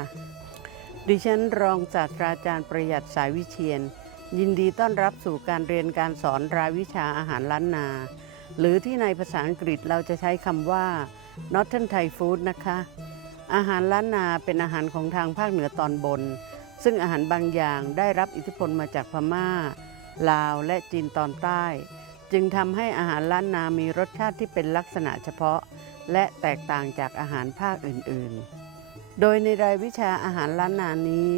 ดีค่ะ ดิฉันรองศาสตราจารย์ประหยัดสายวิเชียน ยินดีต้อนรับสู่การเรียนการสอนรายวิชาอาหารล้านนา หรือที่ในภาษาอังกฤษเราจะใช้คำว่า Northern Thai Food นะคะ อาหารล้านนาเป็นอาหารของทางภาคเหนือตอนบน ซึ่งอาหารบางอย่างได้รับอิทธิพลมาจากพม่า ลาวและจีนตอนใต้ จึงทำให้อาหารล้านนามีรสชาติที่เป็นลักษณะเฉพาะ และแตกต่างจากอาหารภาคอื่นๆ โดยในรายวิชาอาหารล้านนานี้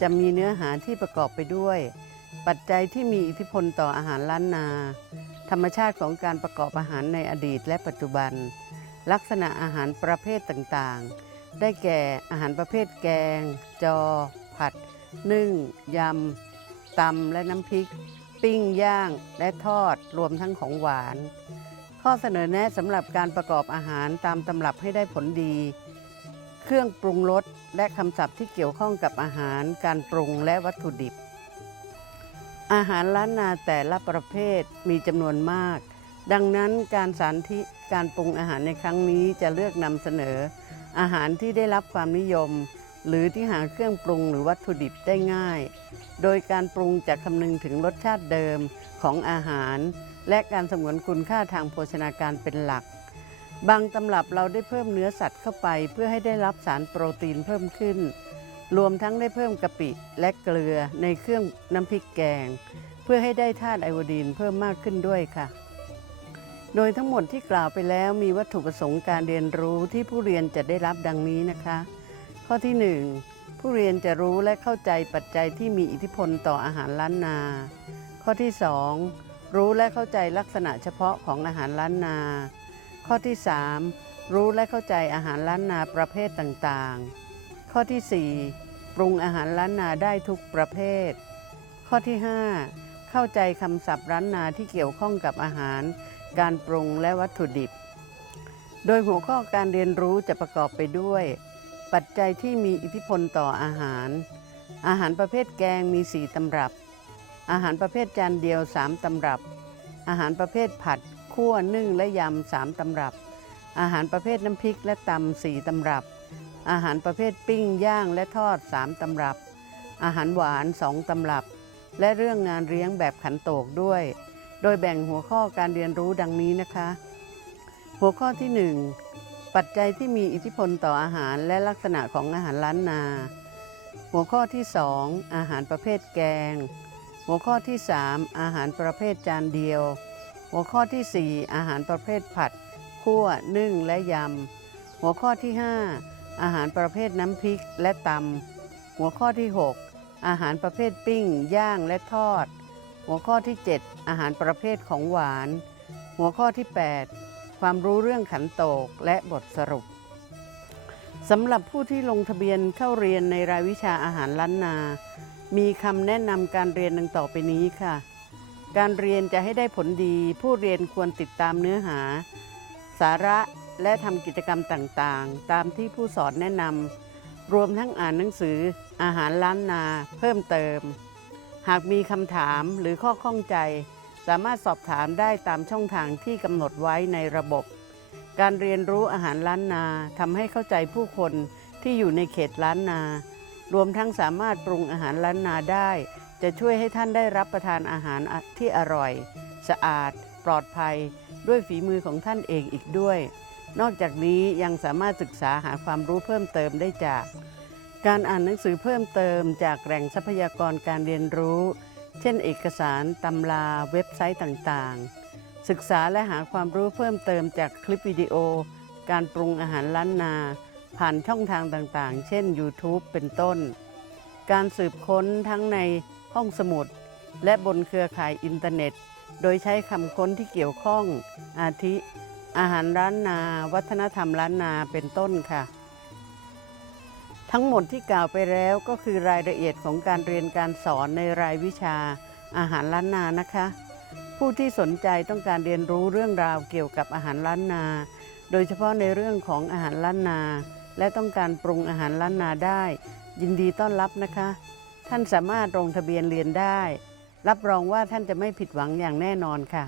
จะมีเนื้อหาที่ประกอบไปด้วย ปัจจัยที่มีอิทธิพลต่ออาหารล้านนา ธรรมชาติของการประกอบอาหารในอดีตและปัจจุบัน ลักษณะอาหารประเภทต่างๆ ได้แก่อาหารประเภทแกง จอ ผัด นึ่ง ยำ ตำ และน้ำพริก ปิ้งย่าง และทอด รวมทั้งของหวาน ข้อเสนอแนะสำหรับการประกอบอาหารตามตำรับให้ได้ผลดี เครื่องปรุงรสและคำศัพท์ที่เกี่ยวข้องกับอาหารการปรุงและวัตถุดิบ อาหารล้านนาแต่ละประเภทมีจำนวนมาก ดังนั้นการสาธิตการปรุงอาหารในครั้งนี้จะเลือกนำเสนอ อาหารที่ได้รับความนิยม หรือที่หาเครื่องปรุงหรือวัตถุดิบได้ง่าย โดยการปรุงจะคำนึงถึงรสชาติเดิมของอาหาร และการสงวนคุณค่าทางโภชนาการเป็นหลัก บางตำรับเราได้เพิ่มเนื้อสัตว์เข้าไป เพื่อให้ได้รับสารโปรตีนเพิ่มขึ้น รวมทั้งได้เพิ่มกะปิและเกลือในเครื่องน้ำพริกแกง เพื่อให้ได้ธาตุไอโอดีนเพิ่มมากขึ้นด้วยค่ะ โดยทั้งหมดที่กล่าวไปแล้วมีวัตถุประสงค์การเรียนรู้ที่ผู้เรียนจะได้รับดังนี้นะคะ ข้อที่ 1 ผู้เรียนจะรู้และเข้าใจปัจจัยที่มีอิทธิพลต่ออาหารล้านนา ข้อที่ 2 รู้และเข้าใจลักษณะเฉพาะของอาหารล้านนา ข้อที่ 3 รู้และเข้าใจอาหารล้านนาประเภทต่างๆ ข้อที่ 4 ปรุงอาหารล้านนาได้ทุกประเภท ข้อที่ 5 เข้าใจคำศัพท์ล้านนาที่เกี่ยวข้องกับอาหาร การปรุงและวัตถุดิบ โดยหัวข้อการเรียนรู้จะประกอบไปด้วย ปัจจัยที่มีอิทธิพลต่ออาหาร อาหารประเภทแกงมี 4ตำรับ อาหารประเภทจานเดียว 3ตำรับ อาหารประเภทผัด คั่วนึ่งและยำ3ตำรับ อาหารประเภทน้ำพริกและตำ4ตำรับ อาหารประเภทปิ้งย่างและทอด3ตำรับ อาหารหวาน2ตำรับ และเรื่องงานเลี้ยงแบบขันโตกด้วย โดยแบ่งหัวข้อการเรียนรู้ดังนี้นะคะ หัวข้อที่ 1 ปัจจัยที่มีอิทธิพลต่ออาหารและลักษณะของอาหารล้านนา หัวข้อที่ 2 อาหารประเภทแกง หัวข้อที่ 3 อาหารประเภทจานเดียว หัวข้อที่ 4 อาหารประเภทผัดคั่วนึ่งและยำ หัวข้อที่ 5 อาหารประเภทน้ำพริกและตำหัวข้อที่ 6 อาหารประเภทปิ้ง ย่างและทอด หัวข้อที่ 7 อาหารประเภทของหวาน หัวข้อที่ 8 ความรู้เรื่องขันโตกและบทสรุปสำหรับผู้ที่ลงทะเบียนเข้าเรียนในรายวิชาอาหารล้านนา มีคำแนะนำการเรียนดังต่อไปนี้ค่ะ การเรียนจะให้ได้ผลดี ผู้เรียนควรติดตามเนื้อหา สาระและทำกิจกรรมต่างๆ ตามที่ผู้สอนแนะนำรวมทั้งอ่านหนังสืออาหารล้านนาเพิ่มเติม หากมีคำถามหรือข้อข้องใจ สามารถสอบถามได้ตามช่องทางที่กำหนดไว้ในระบบ การเรียนรู้อาหารล้านนาทำให้เข้าใจผู้คนที่อยู่ในเขตล้านนา รวมทั้งสามารถปรุงอาหารล้านนาได้ จะช่วยให้ท่านได้รับประทานอาหารที่อร่อย สะอาด ปลอดภัย ด้วยฝีมือของท่านเองอีกด้วย นอกจากนี้ยังสามารถศึกษาหาความรู้เพิ่มเติมได้จาก การอ่านหนังสือเพิ่มเติมจากแหล่งทรัพยากรการเรียนรู้ เช่น เอกสารตำราเว็บไซต์ต่างๆ ศึกษาและหาความรู้เพิ่มเติมจากคลิปวิดีโอ การปรุงอาหารล้านนา ผ่านช่องทางต่างๆ เช่น YouTube เป็นต้น การสืบค้นทั้งใน ห้องสมุด และบนเครือข่ายอินเทอร์เน็ต โดยใช้คำค้นที่เกี่ยวข้อง อาทิ อาหารร้านนา วัฒนธรรมล้านนาเป็นต้นค่ะ ทั้งหมดที่กล่าวไปแล้วก็คือรายละเอียดของการเรียนการสอนในรายวิชาอาหารล้านนานะคะ ผู้ที่สนใจต้องการเรียนรู้เรื่องราวเกี่ยวกับอาหารล้านนา โดยเฉพาะในเรื่องของอาหารล้านนา และต้องการปรุงอาหารล้านนาได้ ยินดีต้อนรับนะคะ ท่านสามารถลงทะเบียนเรียนได้ รับรองว่าท่านจะไม่ผิดหวังอย่างแน่นอนค่ะ